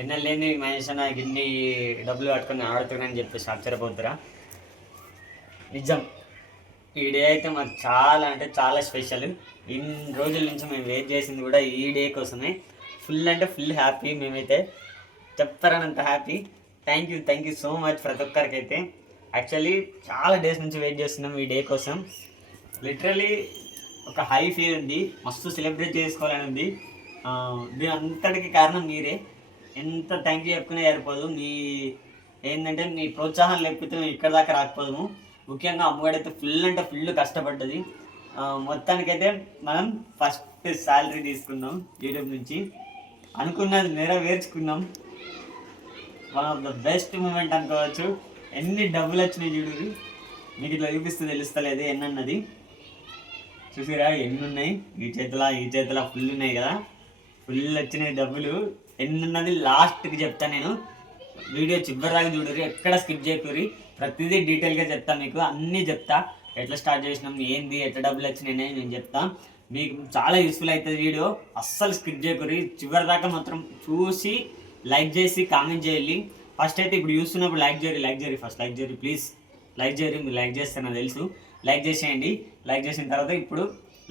ఎన్నెల లేని మనిషి నాకు ఇన్ని డబ్బులు కట్టుకుని ఆడుతున్నానని చెప్పేసి ఆశ్చర్యపోతురా? నిజం. ఈ డే అయితే మాకు చాలా అంటే చాలా స్పెషల్. ఇన్ని రోజుల నుంచి మేము వెయిట్ చేసింది కూడా ఈ డే కోసమే. ఫుల్ అంటే ఫుల్ హ్యాపీ మేమైతే చెప్తారనంత happy. Thank you thank you so much ప్రతి ఒక్కరికి అయితే యాక్చువల్లీ చాలా డేస్ నుంచి వెయిట్ చేస్తున్నాం ఈ డే కోసం. లిటరలీ ఒక హై ఫీల్ ఉంది. మస్తు సెలబ్రేట్ చేసుకోవాలని ఉంది. దీని అంతటికి కారణం మీరే. ఎంత థ్యాంక్ యూ చెప్పుకునే సరిపోదు మీ ఏంటంటే మీ ప్రోత్సాహం లేకపోతే మేము ఇక్కడ దాకా రాకపోదుము. ముఖ్యంగా అమ్మగాడైతే ఫుల్ అంటే ఫుల్ కష్టపడ్డది. మొత్తానికైతే మనం ఫస్ట్ శాలరీ తీసుకున్నాం యూట్యూబ్ నుంచి. అనుకున్నది నెరవేర్చుకున్నాం. One of the best moment అనుకోవచ్చు. ఎన్ని డబ్బులు వచ్చినాయి చూడు. మీకు ఇట్లా చూపిస్తే తెలుస్తలేదు ఎన్ని చూసిరా ఎన్ని ఉన్నాయి ఈ చేతిలో ఈ చేతిలో ఫుల్ ఉన్నాయి కదా. ఫుల్ వచ్చినాయి డబ్బులు. ఎన్నున్నది లాస్ట్కి చెప్తా నేను. వీడియో చివరిదాకా చూడరు ఎక్కడ స్కిప్ చేయకూరి ప్రతిదీ డీటెయిల్గా చెప్తాను మీకు అన్నీ చెప్తా. ఎట్లా స్టార్ట్ చేసినాం ఏంది ఎట్లా డబ్బులు వచ్చినాయి నేను చెప్తా. మీకు చాలా యూస్ఫుల్ అవుతుంది వీడియో. అస్సలు స్కిప్ చేయకూరి చివరి దాకా మాత్రం చూసి లైక్ చేసి కామెంట్ చేయాలి ఫస్ట్ అయితే ఇప్పుడు చూస్తున్నప్పుడు లైక్ చేయరు లైక్ చేయరు ఫస్ట్ లైక్ చేయరు ప్లీజ్ లైక్ చేయరు మీరు లైక్ చేస్తే నాకు తెలుసు. లైక్ చేసేయండి. లైక్ చేసిన తర్వాత ఇప్పుడు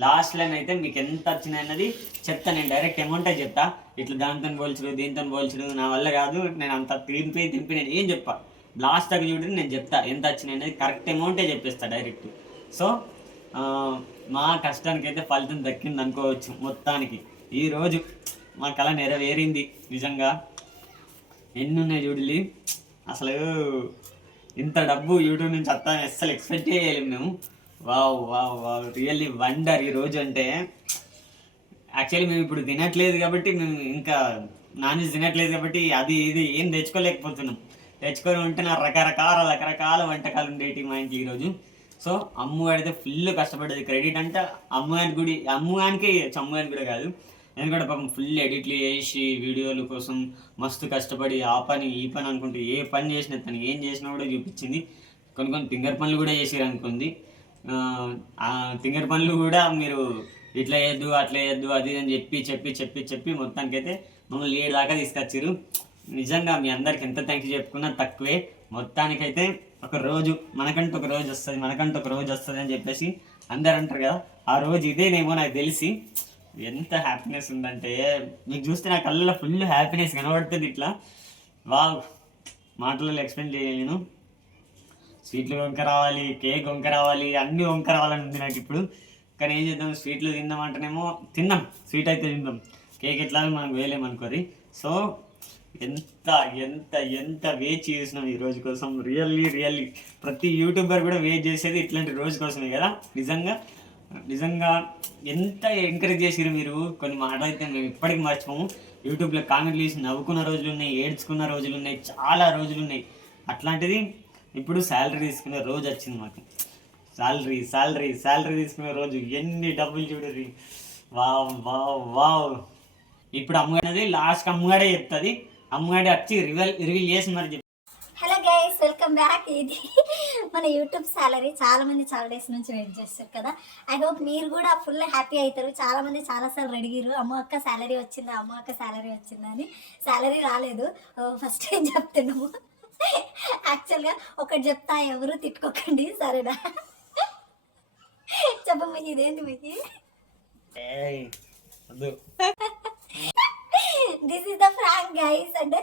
లాస్ట్లో అయితే మీకు ఎంత వచ్చినాయి అన్నది చెప్తా నేను డైరెక్ట్ అమౌంటే చెప్తా. ఇట్లా దాంతో పోల్చుడు దీంతో పోల్చుడు నా వల్ల కాదు నేను అంత తింపి తింపి నేను ఏం చెప్పా? లాస్ట్ దగ్గర చూడండి నేను చెప్తా ఎంత వచ్చినాయి అనేది కరెక్ట్ అమౌంటే చెప్పేస్తా డైరెక్ట్ సో మా కష్టానికి అయితే ఫలితం దక్కింది అనుకోవచ్చు మొత్తానికి. ఈరోజు మా కళ నెరవేరింది నిజంగా. ఎన్ని ఉన్నాయి చూడలి. అసలు ఇంత డబ్బు యూట్యూబ్ నుంచి వస్తాను అస్సలు ఎక్స్పెక్ట్ చేయలేము మేము. Wow wow wow. Really wonder ఈ రోజు అంటే యాక్చువల్లీ మేము ఇప్పుడు తినట్లేదు కాబట్టి మేము ఇంకా నాన్ వెజ్ తినట్లేదు కాబట్టి అది ఇది ఏం తెచ్చుకోలేకపోతున్నాం. తెచ్చుకొని ఉంటే నా రకరకాల రకరకాల వంటకాలు ఉండేవి మా ఇంట్లో ఈరోజు సో అమ్ము అయితే ఫుల్ కష్టపడ్డది క్రెడిట్ అంటే అమ్ముగానికి గుడి అమ్మగానికి అమ్ముగానికి కూడా కాదు. ఎందుకంటే పాపం ఫుల్ ఎడిట్లు చేసి వీడియోల కోసం మస్తు కష్టపడి ఆ పని ఈ పని అనుకుంటే ఏ పని చేసినా తను ఏం చేసినా కూడా చూపించింది. కొన్ని కొన్ని తింగర్ పనులు కూడా చేసారు అనుకుంది. తింగర్ పనులు కూడా మీరు ఇట్లా వేయద్దు అట్లా వేయద్దు అది అని చెప్పి చెప్పి చెప్పి చెప్పి మొత్తానికి అయితే మమ్మల్ని ఏడు దాకా తీసుకొచ్చారు నిజంగా మీ అందరికి ఎంత థ్యాంక్ యూ చెప్పుకున్నా తక్కువే. మొత్తానికైతే ఒక రోజు మనకంటూ ఒక రోజు వస్తుంది మనకంటూ ఒక రోజు వస్తుంది అని చెప్పేసి అందరు అంటారు కదా. ఆ రోజు ఇదేనేమో నాకు తెలిసి ఎంత హ్యాపీనెస్ ఉందంటే మీకు చూస్తే నా కళ్ళలో ఫుల్ హ్యాపీనెస్ కనబడుతుంది ఇట్లా. వావ్ మాటలలో ఎక్స్ప్లెయిన్ చేయలేను. స్వీట్లు వంక రావాలి కేక్ వంక రావాలి అన్నీ వంక రావాలని ఉంది నాకు ఇప్పుడు. కానీ ఏం చేద్దాం స్వీట్లు తిందాం అంటేనేమో తిన్నాం స్వీట్ అయితే తిందాం. కేక్ ఎట్లా మనం వేయలేము అనుకోరి. సో ఎంత ఎంత ఎంత వెయిట్ చేసినాం ఈ రోజు కోసం. రియల్లీ రియల్లీ ప్రతి యూట్యూబర్ కూడా వెయిట్ చేసేది ఇట్లాంటి రోజు కోసమే కదా. నిజంగా నిజంగా ఎంత ఎంకరేజ్ చేసిరు మీరు? కొన్ని మాటలు అయితే మేము ఇప్పటికి మర్చిపోము. యూట్యూబ్లో కామెంట్లు చేసి నవ్వుకున్న రోజులు ఉన్నాయి ఏడ్చుకున్న రోజులు ఉన్నాయి చాలా రోజులు ఉన్నాయి. అట్లాంటిది ఇప్పుడు శాలరీ తీసుకునే రోజు వచ్చింది మాకు. శాలరీ శాలరీ శాలరీ తీసుకునే రోజు. ఎన్ని డబ్బులు చూడరి? Wow wow wow. ఇప్పుడు అమ్మగారి లాస్ట్ అమ్మగాడే చెప్తుంది. అమ్మగాడే వచ్చి రివల్ రివీల్ చేసి మరి హలో గైస్ వెల్కమ్ బ్యాక్ ఇది మన యూట్యూబ్ సాలరీ చాలా మంది చాలా డేస్ నుంచి వెయిట్ చేస్తారు కదా. ఐ హోప్ మీరు కూడా ఫుల్ హ్యాపీ అవుతారు. చాలా మంది చాలా సార్లు అడిగిరు అమ్మ అక్క సాలరీ వచ్చిందా? అమ్మ అక్క సాలరీ వచ్చిందా? అని. సాలరీ రాలేదు. Uh, ఫస్ట్ టైం చెప్తున్నాము? యాక్చువల్గా ఒకటి చెప్తా ఎవరు తిట్టుకోకండి సరేనా? చెప్పమ్మ ఇదేంటి మీకు. This is the prank guys అంటే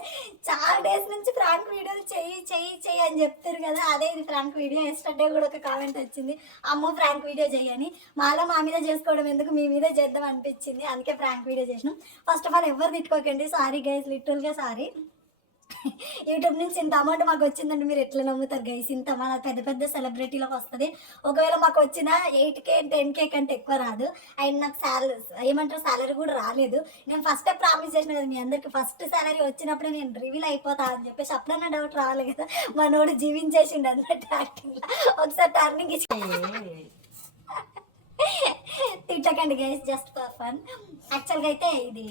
చాలా డేస్ నుంచి ఫ్రాంక్ వీడియోలు చెయ్యి చెయ్యి చెయ్యి అని చెప్తారు కదా అదే ఇది ఫ్రాంక్ వీడియో ఎస్టర్డే కూడా ఒక కామెంట్ వచ్చింది అమ్మో ఫ్రాంక్ వీడియో చేయని. మాలో మా మీద చేసుకోవడం ఎందుకు? మీ మీద చేద్దాం అనిపించింది. అందుకే ఫ్రాంక్ వీడియో చేసినాం. ఫస్ట్ ఆఫ్ ఆల్ ఎవరు తిట్టుకోకండి సారీ గైస్ లిటరల్గా సారీ యూట్యూబ్ నుంచి ఇంత అమౌంట్ మాకు వచ్చిందంటే మీరు ఎట్లా నమ్ముతారు గైస్ ఇంత మన పెద్ద పెద్ద సెలబ్రిటీలకు వస్తుంది. ఒకవేళ మాకు వచ్చిన ఎయిట్ కే టెన్ కే కంటే ఎక్కువ రాదు. అండ్ నాకు శాలరీ ఏమంటారు శాలరీ కూడా రాలేదు. నేను ఫస్టే ప్రామిస్ చేసిన కదా మీ అందరికి ఫస్ట్ శాలరీ వచ్చినప్పుడే నేను రివీల్ అయిపోతా అని చెప్పేసి అప్పుడన్నా డౌట్ రావాలి కదా. మనోడు జీవించేసిండు అన్నట్టు యాక్టింగ్ ఒకసారి టర్నింగ్ ఇచ్చి తిట్టకండి గైస్ జస్ట్ ఫర్ ఫన్ యాక్చువల్గా అయితే ఇది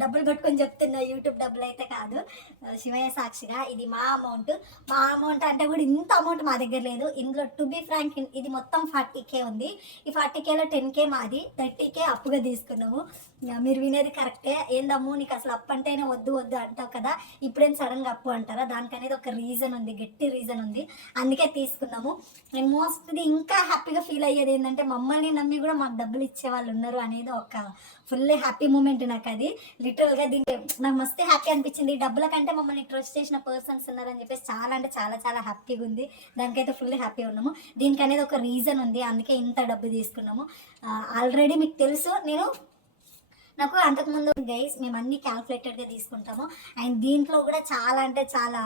డబ్బులు పట్టుకొని చెప్తున్న యూట్యూబ్ డబ్బులు అయితే కాదు. శివయ్య సాక్షిగా ఇది మా అమౌంట్ మా అమౌంట్ అంటే కూడా ఇంత అమౌంట్ మా దగ్గర లేదు. ఇందులో టు బి ఫ్రాంక్ ఇది మొత్తం ఫార్టీ కే ఉంది. ఈ ఫార్టీ కేలో టెన్ కే మాది. థర్టీ కే అప్పుగా తీసుకున్నాము. మీరు వినేది కరెక్టే ఏందమ్ము నీకు అసలు అప్పు అంటేనే వద్దు వద్దు అంటావు కదా? ఇప్పుడేం సడన్గా అప్పు అంటారా? దానికి అనేది ఒక రీజన్ ఉంది గట్టి రీజన్ ఉంది. అందుకే తీసుకున్నాము. అండ్ మోస్ట్లీ ఇంకా హ్యాపీగా ఫీల్ అయ్యేది ఏంటంటే మమ్మల్ని నమ్మి కూడా మాకు డబ్బులు ఇచ్చే వాళ్ళు ఉన్నారు అనేది ఒక ఫుల్ హ్యాపీ మూమెంట్ నాకు అది లిటరల్గా దీనికి నాకు మస్తు హ్యాపీ అనిపించింది. ఈ డబ్బుల కంటే మమ్మల్ని ట్రస్ట్ చేసిన పర్సన్స్ ఉన్నారని చెప్పేసి చాలా అంటే చాలా చాలా హ్యాపీగా ఉంది. దానికైతే ఫుల్ హ్యాపీ ఉన్నాము. దీనికి అనేది ఒక రీజన్ ఉంది. అందుకే ఇంత డబ్బు తీసుకున్నాము. ఆల్రెడీ మీకు తెలుసు. నేను నాకు అంతకుముందు గైస్ మేము అన్ని క్యాల్కులేటెడ్గా తీసుకుంటాము. అండ్ దీంట్లో కూడా చాలా అంటే చాలా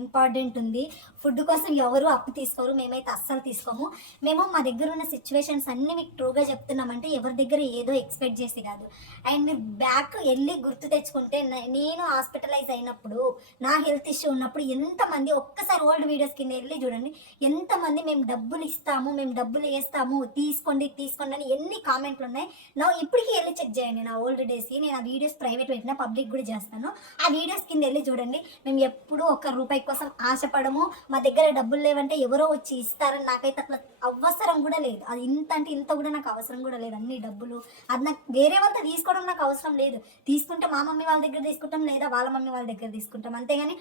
ఇంపార్టెంట్ ఉంది. ఫుడ్ కోసం ఎవరు అప్పు తీసుకోరు మేమైతే అస్సలు తీసుకోము. మేము మా దగ్గర ఉన్న సిచ్యువేషన్స్ అన్ని మీకు ట్రూగా చెప్తున్నామంటే ఎవరి దగ్గర ఏదో ఎక్స్పెక్ట్ చేసి కాదు. అండ్ మీరు బ్యాక్ వెళ్ళి గుర్తు తెచ్చుకుంటే నేను హాస్పిటలైజ్ అయినప్పుడు నా హెల్త్ ఇష్యూ ఉన్నప్పుడు ఎంతమంది ఒక్కసారి ఓల్డ్ వీడియోస్ కింద వెళ్ళి చూడండి ఎంతమంది మేము డబ్బులు ఇస్తాము మేము డబ్బులు వేస్తాము తీసుకోండి తీసుకోండి అని ఎన్ని కామెంట్లు ఉన్నాయి. నా ఇప్పటికీ వెళ్ళి చెక్ చేయండి నా ఓల్డ్ డేస్ నేను ఆ వీడియోస్ ప్రైవేట్ పెట్టినా పబ్లిక్ కూడా చేస్తాను. ఆ వీడియోస్ కింద వెళ్ళి చూడండి మేము ఎప్పుడూ ఒక్క రూపాయి కోసం ఆశపడము. మా దగ్గర డబ్బులు లేవంటే ఎవరో వచ్చి ఇస్తారని నాకైతే అట్లా అవసరం కూడా లేదు. అది ఇంత అంటే ఇంత కూడా నాకు అవసరం కూడా లేదు అన్ని డబ్బులు. అది నాకు వేరే వాళ్ళతో తీసుకోవడం నాకు అవసరం లేదు. తీసుకుంటే మా మమ్మీ వాళ్ళ దగ్గర తీసుకుంటాం లేదా వాళ్ళ మమ్మీ వాళ్ళ దగ్గర తీసుకుంటాం. అంతేగాని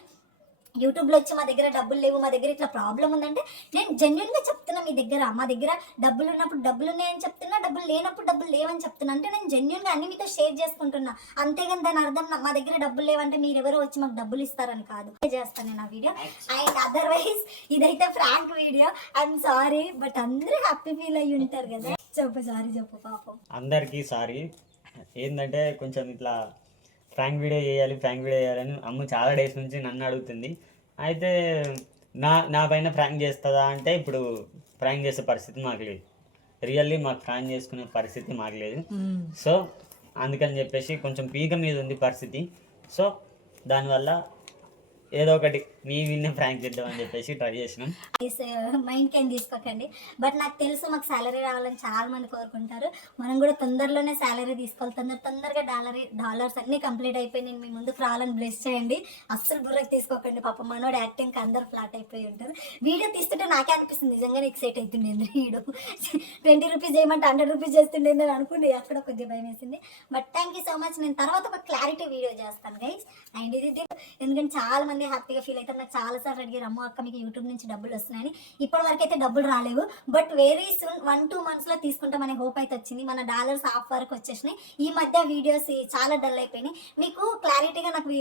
యూట్యూబ్లో వచ్చి మా దగ్గర డబ్బులు లేవు మా దగ్గర ఇట్లా ప్రాబ్లం ఉందంటే నేను జెన్యున్గా చెప్తున్నా మీ దగ్గర. మా దగ్గర డబ్బులు ఉన్నప్పుడు డబ్బులు ఉన్నాయని చెప్తున్నా డబ్బులు లేనప్పుడు డబ్బులు లేవని చెప్తున్నా. అంటే నేను జెన్యున్గా అన్ని మీతో షేర్ చేసుకుంటున్నా. అంతేగాని దాని అర్థం మా దగ్గర డబ్బులు లేవంటే మీరు ఎవరో వచ్చి మాకు డబ్బులు ఇస్తారని కాదు. చేస్తాను నేను ఆ వీడియో అండ్ అదర్వైజ్ ఇదైతే prank video I'm sorry but అందరూ హ్యాపీ ఫీల్ అయ్యి ఉంటారు కదా. చెప్పు సారీ చెప్పు పాపం. అందరికీ సారీ ఏంటంటే కొంచెం ఇట్లా ఫ్రాంక్ వీడియో చేయాలి ఫ్రాంక్ వీడియో చేయాలని అమ్మ చాలా డేస్ నుంచి నన్ను అడుగుతుంది. అయితే నా నా పైన ఫ్రాంక్ చేస్తుందా అంటే ఇప్పుడు ఫ్రాంక్ చేసే పరిస్థితి మాకు లేదు. రియల్లీ మాకు ఫ్రాంక్ చేసుకునే పరిస్థితి మాకు లేదు. సో అందుకని చెప్పేసి కొంచెం పీక మీద ఉంది పరిస్థితి. సో దానివల్ల ఏదో ఒకటి మీ వీళ్ళని ప్రాంక్ చేద్దాం అని చెప్పేసి ట్రై చేసినాం. మైండ్కి ఏం uh, తీసుకోకండి. బట్ నాకు తెలుసు మాకు శాలరీ రావాలని చాలా మంది కోరుకుంటారు. మనం కూడా తొందరలోనే శాలరీ తీసుకోవాలి. తొందర తొందరగా డాలర్ డాలర్స్ అన్నీ కంప్లీట్ అయిపోయి నేను మీ ముందుకు రావాలని బ్లెస్ చేయండి. అస్సలు బుర్రకు తీసుకోకండి. పాప మనోడు యాక్టింగ్కి అందరు ఫ్లాట్ అయిపోయి ఉంటారు. వీడియో తీస్తుంటే నాకే అనిపిస్తుంది. నిజంగానే ఎక్సైట్ అవుతుండే వీడు. ట్వంటీ రూపీస్ చేయమంటే హండ్రెడ్ రూపీస్ చేస్తుండే అని అనుకుని అక్కడ కొద్దిగా భయం వేసింది. But thank you so much నేను తర్వాత ఒక క్లారిటీ వీడియో చేస్తాను గైస్ అండ్ ఇది ఎందుకంటే చాలా మంది హ్యాపీగా ఫీల్ అవుతారు నాకు చాలా సార్లు అడిగారు అమ్మ అక్క మీకు యూట్యూబ్ నుంచి డబ్బులు వస్తున్నాయని. ఇప్పటి వరకు అయితే డబ్బులు రాలేవు. But very soon one two మంత్స్లో తీసుకుంటామనే హోప్ అయితే వచ్చింది. మన డాలర్స్ హాఫ్ వరకు వచ్చేసినాయి. ఈ మధ్య వీడియోస్ చాలా డల్ అయిపోయినాయి. మీకు క్లారిటీగా నాకు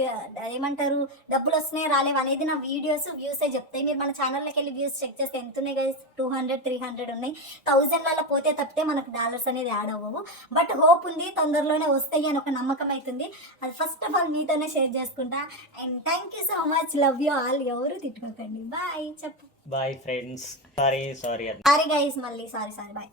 ఏమంటారు డబ్బులు వస్తున్నాయి రాలేవు అనేది నా వీడియోస్ వ్యూసే చెప్తాయి. మీరు మన ఛానల్లోకి వెళ్ళి వ్యూస్ చెక్ చేస్తే ఎంత ఉన్నాయి guys two hundred three hundred ఉన్నాయి థౌజండ్లలో పోతే తప్పితే మనకు డాలర్స్ అనేది యాడ్ అవ్వవు. బట్ హోప్ ఉంది తొందరలోనే వస్తాయి అని ఒక నమ్మకం అవుతుంది అది ఫస్ట్ ఆఫ్ ఆల్ మీతోనే షేర్ చేసుకుంటా. And thank you so much love you all ఎవరు తిట్టుకోకండి. బాయ్ చెప్పు. Bye friends. Sorry sorry sorry guys మళ్ళీ సారీ సారీ బాయ్.